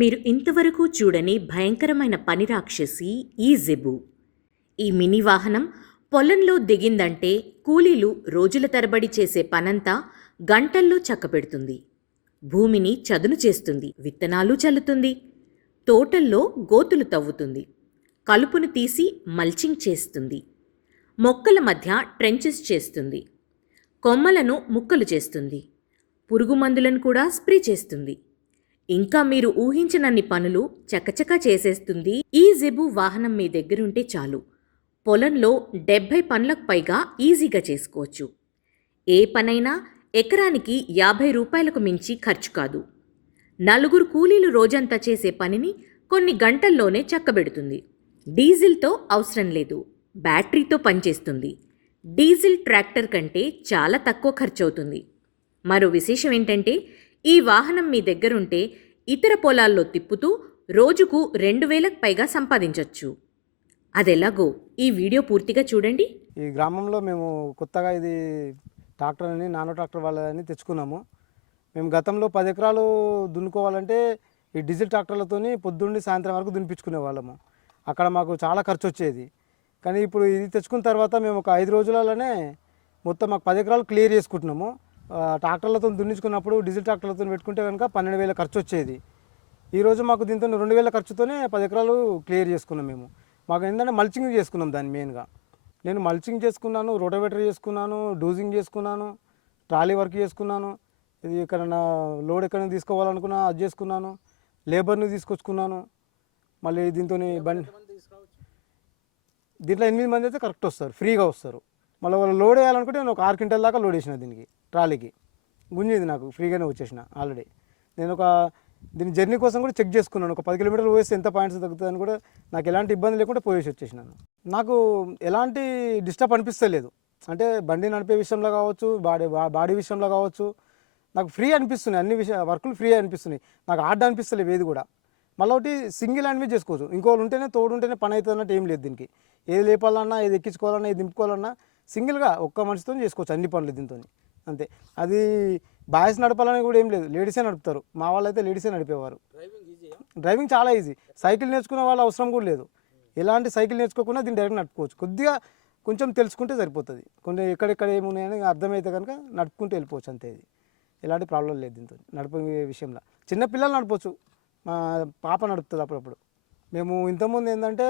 మీరు ఇంతవరకు చూడని భయంకరమైన పని రాక్షసి ఈ జెబు. ఈ మినీ వాహనం పొలంలో దిగిందంటే కూలీలు రోజుల తరబడి చేసే పనంతా గంటల్లో చక్కబెడుతుంది. భూమిని చదును చేస్తుంది, విత్తనాలు చల్లుతుంది, తోటల్లో గోతులు తవ్వుతుంది, కలుపును తీసి మల్చింగ్ చేస్తుంది, మొక్కల మధ్య ట్రెంచెస్ చేస్తుంది, కొమ్మలను ముక్కలు చేస్తుంది, పురుగు మందులను కూడా స్ప్రే చేస్తుంది. ఇంకా మీరు ఊహించనన్ని పనులు చకచకా చేసేస్తుంది. ఈ జెబు వాహనం మీ దగ్గరుంటే చాలు, పొలంలో 70 పనులకు పైగా ఈజీగా చేసుకోవచ్చు. ఏ పనైనా ఎకరానికి 50 రూపాయలకు మించి ఖర్చు కాదు. నలుగురు కూలీలు రోజంతా చేసే పనిని కొన్ని గంటల్లోనే చక్కబెడుతుంది. డీజిల్తో అవసరం లేదు, బ్యాటరీతో పనిచేస్తుంది. డీజిల్ ట్రాక్టర్ కంటే చాలా తక్కువ ఖర్చవుతుంది. మరో విశేషం ఏంటంటే ఈ వాహనం మీ దగ్గరుంటే ఇతర పొలాల్లో తిప్పుతూ రోజుకు 2000కు పైగా సంపాదించవచ్చు. అదెలాగో ఈ వీడియో పూర్తిగా చూడండి. ఈ గ్రామంలో మేము కొత్తగా ఇది ట్రాక్టర్ అని నానో ట్రాక్టర్ వాళ్ళని తెచ్చుకున్నాము. మేము గతంలో 10 ఎకరాలు దున్నుకోవాలంటే ఈ డీజిల్ ట్రాక్టర్లతోని పొద్దున్నే సాయంత్రం వరకు దున్నిపించుకునే వాళ్ళము. అక్కడ మాకు చాలా ఖర్చు వచ్చేది. కానీ ఇప్పుడు ఇది తెచ్చుకున్న తర్వాత మేము ఒక 5 రోజులలోనే మొత్తం మాకు 10 ఎకరాలు క్లియర్ చేసుకుంటున్నాము. ట్రాక్టర్లతో దున్నించుకున్నప్పుడు డీజిల్ ట్రాక్టర్లతో పెట్టుకుంటే కనుక 12,000 ఖర్చు వచ్చేది. ఈరోజు మాకు దీంతో 2,000 ఖర్చుతోనే 10 ఎకరాలు క్లియర్ చేసుకున్నాం మేము. మాకు ఏంటంటే మల్చింగ్ చేసుకున్నాం దాన్ని మెయిన్గా. నేను మల్చింగ్ చేసుకున్నాను, రోటోవేటర్ చేసుకున్నాను, డోజింగ్ చేసుకున్నాను, ట్రాలీ వర్క్ చేసుకున్నాను. ఇది ఎక్కడన్నా లోడ్ ఎక్కడైనా తీసుకోవాలనుకున్నా అది చేసుకున్నాను, లేబర్ని తీసుకొచ్చుకున్నాను. మళ్ళీ దీంతో దీంట్లో 8 మంది అయితే కరెక్ట్ వస్తారు, ఫ్రీగా వస్తారు. మళ్ళీ వాళ్ళు లోడ్ వేయాలనుకుంటే నేను ఒక 6 క్వింటల్ దాకా లోడ్ వేసిన దీనికి, ట్రాలీకి గుంజింది నాకు ఫ్రీగానే వచ్చేసిన ఆల్రెడీ. నేను దీని జర్నీ కోసం కూడా చెక్ చేసుకున్నాను. ఒక 10 కిలోమీటర్లు పోయేస్తే ఎంత పాయింట్స్ తగ్గుతుందని కూడా నాకు ఎలాంటి ఇబ్బంది లేకుండా పోయేసి వచ్చేసినాను. నాకు ఎలాంటి డిస్టర్బ్ అనిపిస్తలేదు. అంటే బండి నడిపే విషయంలో కావచ్చు, బాడీ విషయంలో కావచ్చు, నాకు ఫ్రీ అనిపిస్తున్నాయి. అన్ని వర్కులు ఫ్రీ అనిపిస్తున్నాయి. నాకు హార్డ్ అనిపిస్తలేవు ఏది కూడా. మళ్ళీ ఒకటి సింగిల్ హ్యాండ్ మీద చేసుకోవచ్చు. ఇంకోళ్ళు ఉంటేనే తోడు ఉంటేనే పని అవుతుంది అన్నట్టు ఏం లేదు దీనికి. ఏది లేపాలన్నా, ఏది ఎక్కించుకోవాలన్నా, ఏది దింపుకోవాలన్నా సింగిల్గా ఒక్క మనిషితో చేసుకోవచ్చు అన్ని పనులు దీంతో. అంతే. అది బాయ్స్ నడపాలని కూడా ఏం లేదు, లేడీసే నడుపుతారు. మా వాళ్ళు అయితే లేడీసే నడిపేవారు. డ్రైవింగ్ చాలా ఈజీ. సైకిల్ నేర్చుకునే వాళ్ళ అవసరం కూడా లేదు. ఎలాంటి సైకిల్ నేర్చుకోకుండా దీన్ని డైరెక్ట్ నడుపుకోవచ్చు. కొద్దిగా కొంచెం తెలుసుకుంటే సరిపోతుంది. కొన్ని ఎక్కడెక్కడ ఏమున్నాయని అర్థమైతే కనుక నడుపుకుంటూ వెళ్ళిపోవచ్చు అంతే. ఇది ఎలాంటి ప్రాబ్లం లేదు దీంతో నడిపే విషయంలో. చిన్నపిల్లలు నడపవచ్చు. మా పాప నడుపుతుంది అప్పుడప్పుడు. మేము ఇంతకుముందు ఏంటంటే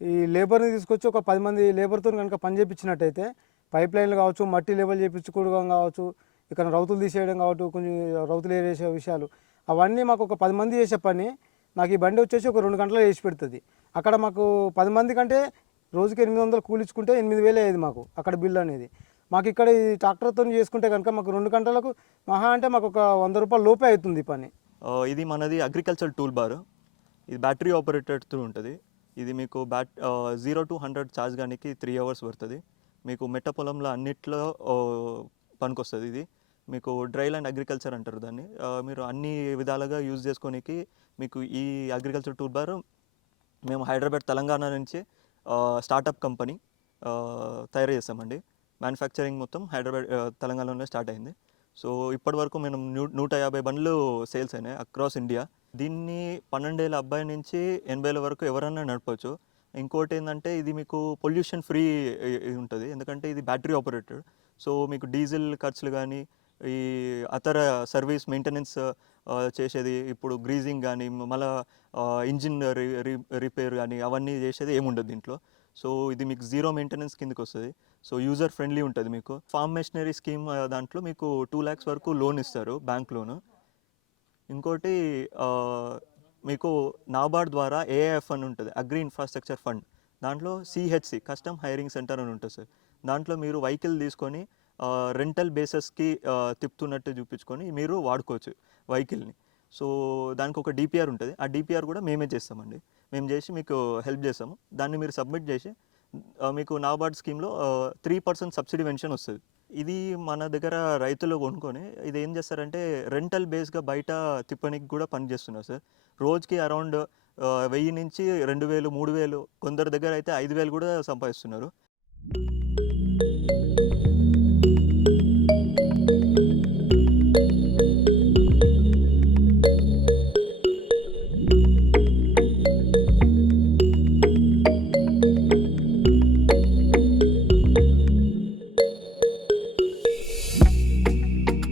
ఈ లేబర్ని తీసుకొచ్చి ఒక 10 మంది లేబర్తో కనుక పని చేయించినట్టయితే పైప్ లైన్లు కావచ్చు, మట్టి లెవెల్ చేయించుకోవడం కావచ్చు, ఇక్కడ రౌతులు తీసేయడం కావచ్చు, కొంచెం రౌతులు వేసే విషయాలు అవన్నీ మాకు ఒక 10 మంది చేసే పని నాకు ఈ బండి వచ్చేసి ఒక 2 గంటలు చేసి పెడుతుంది. అక్కడ మాకు 10 మంది కంటే రోజుకి 800 కూలించుకుంటే 8,000 అయ్యేది మాకు అక్కడ బిల్ అనేది. మాకు ఇక్కడ ఈ ట్రాక్టర్తో చేసుకుంటే కనుక మాకు 2 గంటలకు మహా అంటే మాకు ఒక 100 రూపాయల లోపే అవుతుంది ఈ పని. ఇది మనది అగ్రికల్చర్ టూల్ బార్. ఇది బ్యాటరీ ఆపరేటెడ్తో ఉంటుంది. ఇది మీకు 0 to 100 ఛార్జ్ కానీ 3 hours పడుతుంది. మీకు మెట్ట పొలంలో అన్నిట్లో పనికొస్తుంది. ఇది మీకు డ్రై ల్యాండ్ అగ్రికల్చర్ అంటారు దాన్ని. మీరు అన్ని విధాలుగా యూజ్ చేసుకోనికి మీకు ఈ అగ్రికల్చర్ టూల్ బార్ మేము హైదరాబాద్ తెలంగాణ నుంచి స్టార్టప్ కంపెనీ తయారు చేస్తామండి. మ్యానుఫ్యాక్చరింగ్ మొత్తం హైదరాబాద్ తెలంగాణలోనే స్టార్ట్ అయింది. సో ఇప్పటి వరకు మేము 150 బండ్లు సేల్స్ అయినాయి అక్రాస్ ఇండియా. దీన్ని 12 ఏళ్ళ అబ్బాయి నుంచి 80 ఏళ్ళ వరకు ఎవరైనా నడపవచ్చు. ఇంకోటి ఏంటంటే ఇది మీకు పొల్యూషన్ ఫ్రీ ఉంటుంది, ఎందుకంటే ఇది బ్యాటరీ ఆపరేటెడ్. సో మీకు డీజిల్ ఖర్చులు కానీ, ఈ అతర సర్వీస్ మెయింటెనెన్స్ చేసేది, ఇప్పుడు గ్రీజింగ్ కానీ, మళ్ళీ ఇంజిన్ రిపేర్ కానీ అవన్నీ చేసేది ఏముండదు దీంట్లో. సో ఇది మీకు 0 మెయింటెనెన్స్ కిందకి వస్తుంది. సో యూజర్ ఫ్రెండ్లీ ఉంటుంది. మీకు ఫార్మ్ మెషినరీ స్కీమ్ దాంట్లో మీకు 2 lakhs వరకు లోన్ ఇస్తారు, బ్యాంక్ లోను. ఇంకోటి మీకు నాబార్డ్ ద్వారా ఏఐఎఫ్ అని ఉంటుంది, అగ్రి ఇన్ఫ్రాస్ట్రక్చర్ ఫండ్. దాంట్లో సిహెచ్సి కస్టమ్ హైరింగ్ సెంటర్ అని ఉంటుంది సార్. దాంట్లో మీరు వెహికల్ తీసుకొని రెంటల్ బేసెస్కి తిప్పుతున్నట్టు చూపించుకొని మీరు వాడుకోవచ్చు వెహికల్ని. సో దానికి ఒక డిపిఆర్ ఉంటుంది. ఆ డిపిఆర్ కూడా మేమే చేస్తామండి. మేము చేసి మీకు హెల్ప్ చేస్తాము. దాన్ని మీరు సబ్మిట్ చేసి మీకు నాబార్డ్ స్కీమ్లో 3% సబ్సిడీ పెన్షన్ వస్తుంది. ఇది మన దగ్గర రైతులు కొనుక్కొని ఇది ఏం చేస్తారంటే రెంటల్ బేస్గా బయట తిప్పనికి కూడా పనిచేస్తున్నారు సార్. రోజుకి అరౌండ్ 1000 నుంచి 2000, 3000, కొందరి దగ్గర అయితే 5000 కూడా సంపాదిస్తున్నారు.